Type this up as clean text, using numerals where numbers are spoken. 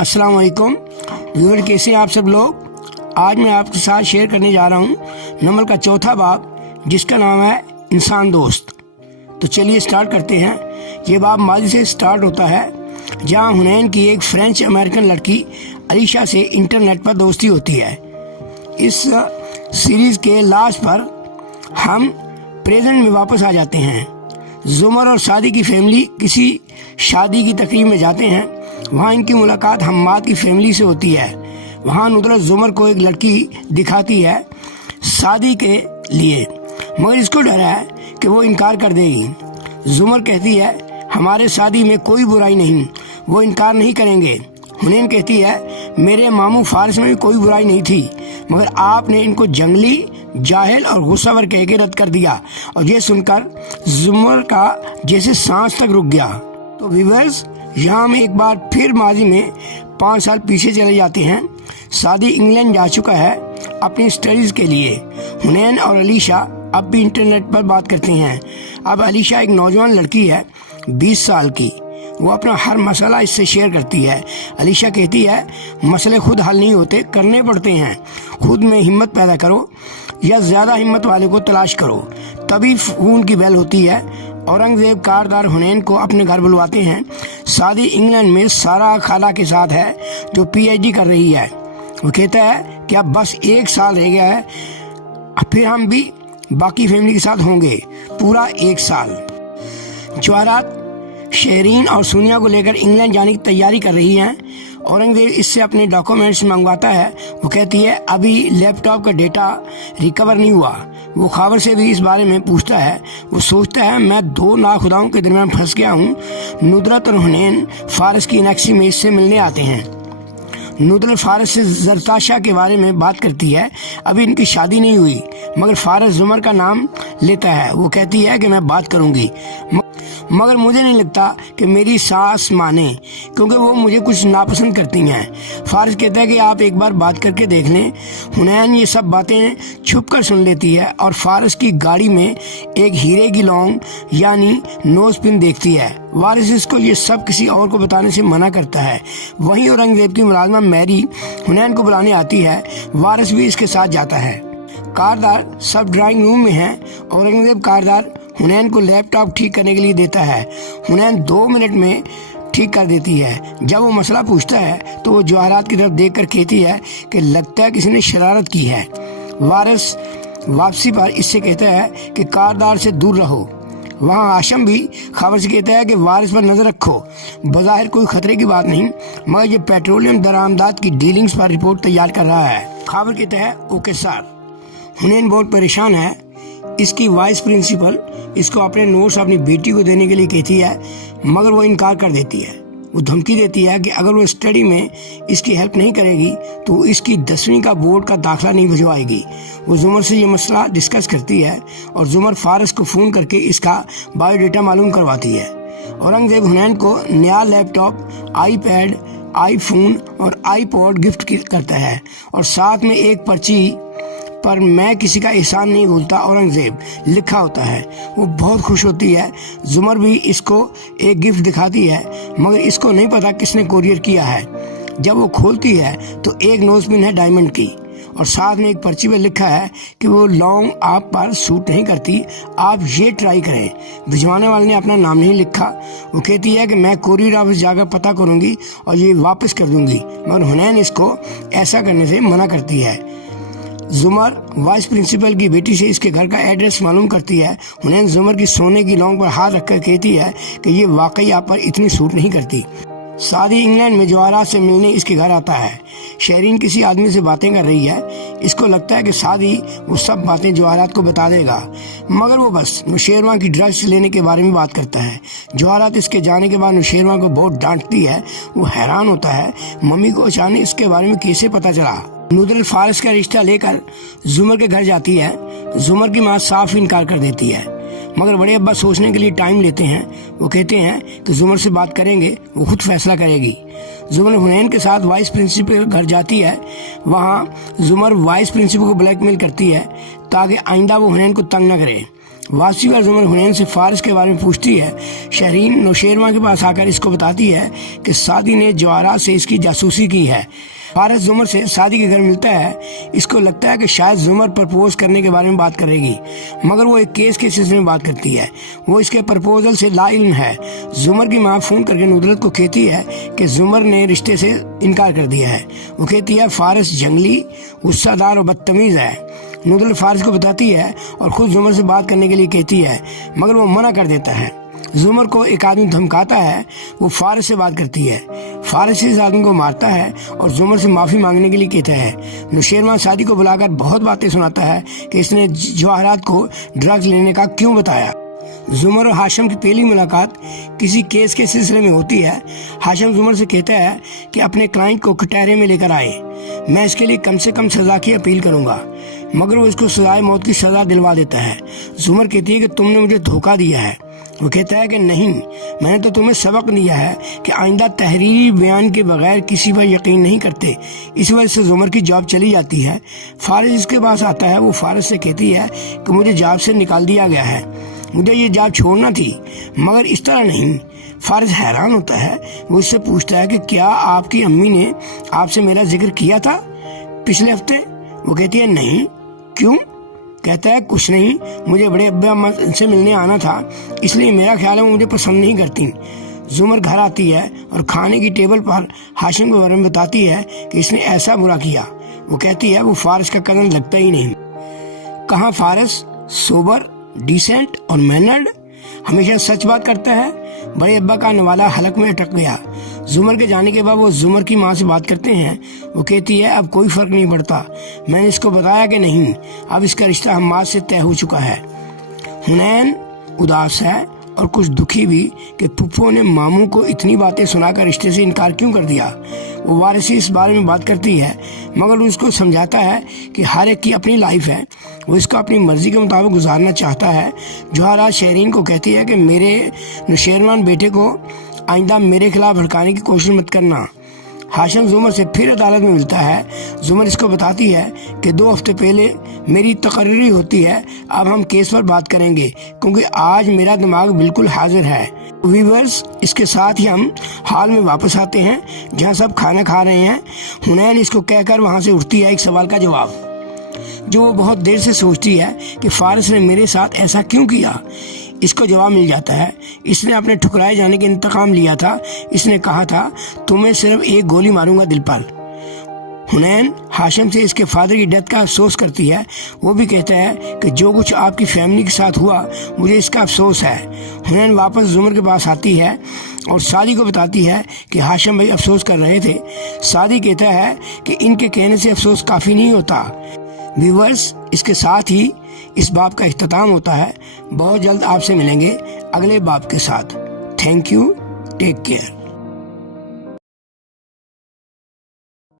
अस्सलाम वालेकुम व्यूअर, कैसे हैं आप सब लोग। आज मैं आपके साथ शेयर करने जा रहा हूँ नमल का चौथा बाब, जिसका नाम है इंसान दोस्त। तो चलिए स्टार्ट करते हैं। ये बाब माजी से स्टार्ट होता है, जहाँ हुनैन की एक फ्रेंच अमेरिकन लड़की अलीशा से इंटरनेट पर दोस्ती होती है। इस सीरीज़ के लास्ट पर हम प्रेजेंट में वापस आ जाते हैं। जुमर और सादी की फैमिली किसी शादी की तकरीब में जाते हैं। वहाँ इनकी मुलाकात हम्माद की फैमिली से होती है। वहाँ नुदरत जुमर को एक लड़की दिखाती है शादी के लिए, मगर इसको डर है कि वो इनकार कर देगी। जुमर कहती है हमारे शादी में कोई बुराई नहीं, वो इनकार नहीं करेंगे। हुनैन कहती है मेरे मामू फारिस में भी कोई बुराई नहीं थी, मगर आपने इनको जंगली, जाहिल और गुस्सावर कह के रद्द कर दिया। और ये सुनकर जुमर का जैसे सांस तक रुक गया। तो व्यूअर्स, यहाँ हम एक बार फिर माजी में 5 साल पीछे चले जाते हैं। सादी इंग्लैंड जा चुका है अपनी स्टडीज़ के लिए। हुनैन और अलीशा अब भी इंटरनेट पर बात करते हैं। अब अलीशा एक नौजवान लड़की है 20 साल की। वो अपना हर मसला इससे शेयर करती है। अलीशा कहती है मसले खुद हल नहीं होते, करने पड़ते हैं। खुद में हिम्मत पैदा करो या ज़्यादा हिम्मत वाले को तलाश करो, तभी खून की बेल होती है। औरंगजेब कारदार हुनैन को अपने घर बुलवाते हैं। सादी इंग्लैंड में सारा खाला के साथ है, जो PhD कर रही है। वो कहता है कि अब बस 1 साल रह गया है, फिर हम भी बाकी फैमिली के साथ होंगे पूरा 1 साल। जवाहरात शहरीन और सोनिया को लेकर इंग्लैंड जाने की तैयारी कर रही हैं। औरंगजेब इससे अपने डॉक्यूमेंट्स मंगवाता है। वो कहती है अभी लैपटॉप का डेटा रिकवर नहीं हुआ। वो खबर से भी इस बारे में पूछता है। वो सोचता है मैं 2 नाखुदाओं के दरमियान फंस गया हूँ। नुदरत और हुनैन फारिस की एनेक्सी में इससे मिलने आते हैं। नुदरत फारिस से जरताशा के बारे में बात करती है। अभी इनकी शादी नहीं हुई, मगर फारिस जुमर का नाम लेता है। वो कहती है कि मैं बात करूंगी, मगर मुझे नहीं लगता कि मेरी सास माने, क्योंकि वो मुझे कुछ नापसंद करती हैं। फारिस कहता है कि आप एक बार बात करके देख लें। हुनैन ये सब बातें छुप कर सुन लेती है और फारिस की गाड़ी में एक हीरे की लौंग यानी नोज पिन देखती है। वारिस इसको ये सब किसी और को बताने से मना करता है। वहीं औरंगजेब की मुलाजिमा मैरी हुनैन को बुलाने आती है। वारिस भी इसके साथ जाता है। कारदार सब ड्राइंग रूम में है। औरंगजेब कारदार हुनैन को लैपटॉप ठीक करने के लिए देता है। हुनैन 2 मिनट में ठीक कर देती है। जब वो मसला पूछता है तो वो जवाहरात की तरफ देखकर कहती है कि लगता है किसी ने शरारत की है। वारिस वापसी पर इससे कहता है कि कारदार से दूर रहो। वहाँ आशम भी खबर से कहता है कि वारिस पर नजर रखो। बज़ाहिर कोई खतरे की बात नहीं, मगर ये पेट्रोलियम दरामदात की डीलिंग्स पर रिपोर्ट तैयार कर रहा है। खबर कहता है ओके सर। हुनैन बहुत परेशान है। इसकी वाइस प्रिंसिपल इसको अपने नोट्स अपनी बेटी को देने के लिए कहती है, मगर वो इनकार कर देती है। वो धमकी देती है कि अगर वो स्टडी में इसकी हेल्प नहीं करेगी तो इसकी 10वीं का बोर्ड का दाखिला नहीं भिजवाएगी। वो जुमर से ये मसला डिस्कस करती है और जुमर फारिस को फ़ोन करके इसका बायोडाटा मालूम करवाती है। औरंगजेब हुनैन को नया लैपटॉप, आईपैड, आईफोन और आईपॉड गिफ्ट करता है और साथ में एक पर्ची पर मैं किसी का एहसान नहीं भूलता औरंगजेब लिखा होता है। वो बहुत खुश होती है। जुमर भी इसको एक गिफ्ट दिखाती है, मगर इसको नहीं पता किसने कोरियर किया है। जब वो खोलती है तो एक नोज पिन है डायमंड की और साथ में एक पर्ची पे लिखा है कि वो लौंग आप पर सूट नहीं करती, आप ये ट्राई करें। भिजवाने वाले ने अपना नाम नहीं लिखा। वो कहती है कि मैं कोरियर ऑफिस जाकर पता करूंगी और ये वापस कर दूंगी, मगर हुनैन इसको ऐसा करने से मना करती है। जुमर वाइस प्रिंसिपल की बेटी से इसके घर का एड्रेस मालूम करती है। हुनैन जुमर की सोने की लौंग पर हाथ रखकर कहती है कि ये वाकई आप पर इतनी सूट नहीं करती। सादी इंग्लैंड में जवाहरात से मिलने इसके घर आता है। शहरीन किसी आदमी से बातें कर रही है। इसको लगता है कि सादी वो सब बातें जवाहरात को बता देगा, मगर वो बस नुशेरवां की ड्रग्स लेने के बारे में बात करता है। जवाहरात इसके जाने के बाद नुशेरवां को बहुत डांटती है। वो हैरान होता है मम्मी को अचानक इसके बारे में कैसे पता चला। नुदरत फारिस का रिश्ता लेकर जुमर के घर जाती है। जुमर की माँ साफ इनकार कर देती है, मगर बड़े अब्बा सोचने के लिए टाइम लेते हैं। वो कहते हैं कि जुमर से बात करेंगे, वो खुद फैसला करेगी। जुमर हुनैन के साथ वाइस प्रिंसिपल घर जाती है। वहाँ जुमर वाइस प्रिंसिपल को ब्लैकमेल करती है ताकि आइंदा वो हुनैन को तंग न करे। واسی اور زمر حنین سے فارس کے بارے میں پوچھتی ہے۔ شہرین نوشیروان کے پاس آ کر اس کو بتاتی ہے کہ سعدی نے جواہرات سے اس کی جاسوسی کی ہے۔ فارس زمر سے سعدی کے گھر ملتا ہے۔ اس کو لگتا ہے کہ شاید زمر پرپوز کرنے کے بارے میں بات کرے گی، مگر وہ ایک کیس کے سلسلے میں بات کرتی ہے۔ وہ اس کے پرپوزل سے لا علم ہے۔ زمر کی ماں فون کر کے ندرت کو کہتی ہے کہ زمر نے رشتے سے انکار کر دیا ہے۔ وہ کہتی ہے فارس جنگلی، غصہ دار اور بدتمیز ہے۔ ندرت فارس کو بتاتی ہے اور خود زمر سے بات کرنے کے لیے کہتی ہے، مگر وہ منع کر دیتا ہے۔ زمر کو ایک آدمی دھمکاتا ہے، وہ فارس سے بات کرتی ہے۔ فارس اس آدمی کو مارتا ہے اور زمر سے معافی مانگنے کے لیے کہتا ہے۔ نوشیروان سعدی کو بلا کر بہت باتیں سناتا ہے کہ اس نے جواہرات کو ڈرگز لینے کا کیوں بتایا۔ زمر اور ہاشم کی پہلی ملاقات کسی کیس کے سلسلے میں ہوتی ہے۔ ہاشم زمر سے کہتا ہے کہ اپنے کلائنٹ کو کٹہرے میں لے کر آئے، میں اس کے لیے کم سے کم سزا کی اپیل کروں گا، مگر وہ اس کو سزائے موت کی سزا دلوا دیتا ہے۔ زمر کہتی ہے کہ تم نے مجھے دھوکہ دیا ہے۔ وہ کہتا ہے کہ نہیں، میں نے تو تمہیں سبق دیا ہے کہ آئندہ تحریری بیان کے بغیر کسی پر یقین نہیں کرتے۔ اس وجہ سے زمر کی جاب چلی جاتی ہے۔ فارس اس کے پاس آتا ہے۔ وہ فارس سے کہتی ہے کہ مجھے جاب سے نکال دیا گیا ہے، مجھے یہ جاب چھوڑنا تھی، مگر اس طرح نہیں۔ فارس حیران ہوتا ہے۔ وہ اس سے پوچھتا ہے کہ کیا آپ کی امی نے آپ سے میرا ذکر کیا تھا پچھلے ہفتے؟ وہ کہتی ہے نہیں، کیوں؟ کہتا ہے کچھ نہیں، مجھے بڑے ابا اماں سے ملنے آنا تھا، اس لیے میرا خیال ہے وہ مجھے پسند نہیں کرتی۔ زمر گھر آتی ہے اور کھانے کی ٹیبل پر ہاشم کے بارے میں بتاتی ہے کہ اس نے ایسا برا کیا۔ وہ کہتی ہے وہ فارس کا کزن لگتا ہی نہیں۔ کہاں فارس سوبر، ڈیسنٹ اور مینرڈ، ہمیشہ سچ بات کرتا ہے۔ بڑے ابا کا نوالا حلق میں اٹک گیا۔ زمر کے جانے کے بعد وہ زمر کی ماں سے بات کرتے ہیں۔ وہ کہتی ہے اب کوئی فرق نہیں پڑتا، میں نے اس کو بتایا کہ نہیں، اب اس کا رشتہ حماد سے طے ہو چکا ہے۔ حنین اداس ہے اور کچھ دکھی بھی کہ پھپھو نے ماموں کو اتنی باتیں سنا کر رشتے سے انکار کیوں کر دیا۔ وہ وارثی اس بارے میں بات کرتی ہے، مگر اس کو سمجھاتا ہے کہ ہر ایک کی اپنی لائف ہے، وہ اس کو اپنی مرضی کے مطابق گزارنا چاہتا ہے۔ جواہرات شہرین کو کہتی ہے کہ میرے نوشیروان بیٹے کو آئندہ میرے خلاف بھڑکانے کی کوشش مت کرنا۔ ہاشم زمر سے پھر عدالت میں ملتا ہے۔ زمر اس کو بتاتی ہے کہ 2 ہفتے پہلے میری تقرری ہوتی ہے، اب ہم کیس پر بات کریں گے کیونکہ آج میرا دماغ بالکل حاضر ہے۔ ویورز، اس کے ساتھ ہی ہم ہال میں واپس آتے ہیں جہاں سب کھانا کھا رہے ہیں۔ حنین اس کو کہہ کر وہاں سے اٹھتی ہے ایک سوال کا جواب جو وہ بہت دیر سے سوچتی ہے کہ فارس نے میرے ساتھ ایسا کیوں کیا۔ اس کو جواب مل جاتا ہے، اس نے اپنے ٹھکرائے جانے کا انتقام لیا تھا۔ اس نے کہا تھا تمہیں صرف ایک گولی ماروں گا دل پر۔ حنین ہاشم سے اس کے فادر کی ڈیتھ کا افسوس کرتی ہے۔ وہ بھی کہتا ہے کہ جو کچھ آپ کی فیملی کے ساتھ ہوا مجھے اس کا افسوس ہے۔ حنین واپس زمر کے پاس آتی ہے اور سعدی کو بتاتی ہے کہ ہاشم بھائی افسوس کر رہے تھے۔ سعدی کہتا ہے کہ ان کے کہنے سے افسوس کافی نہیں ہوتا۔ ویورز، اس کے ساتھ ہی اس باب کا اختتام ہوتا ہے۔ بہت جلد آپ سے ملیں گے اگلے باب کے ساتھ۔ Thank you, take care.